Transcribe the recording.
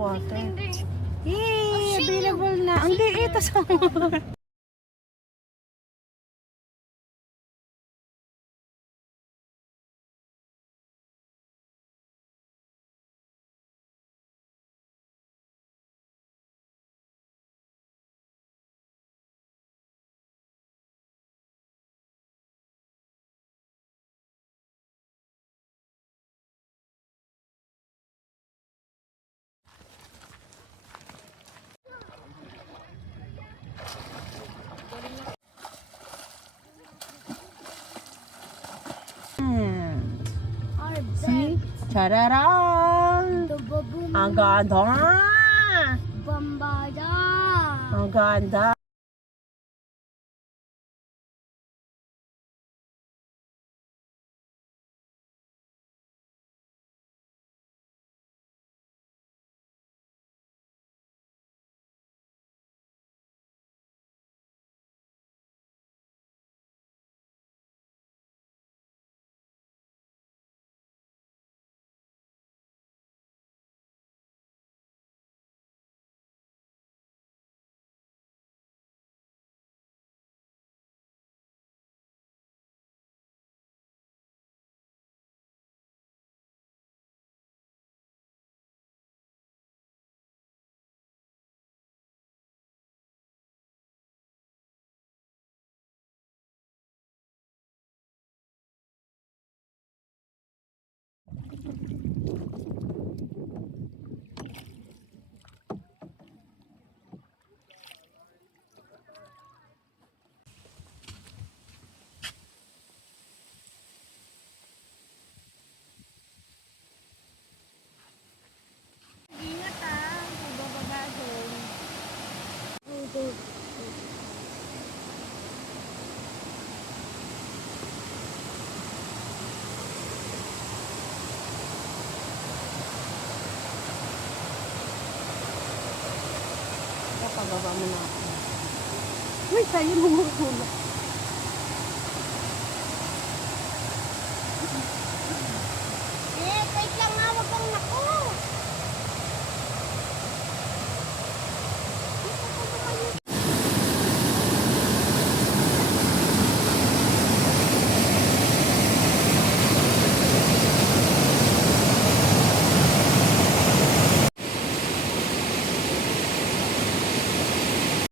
Water. Yay! Available na. Ang liit. Sa See? Chararang! Ang ganda! Bambada! Ang ganda! Ingat ah, bababa doon. Pababa mo na ako. Uy, sa'yo lumulula. Wait lang nga, wag kang naku.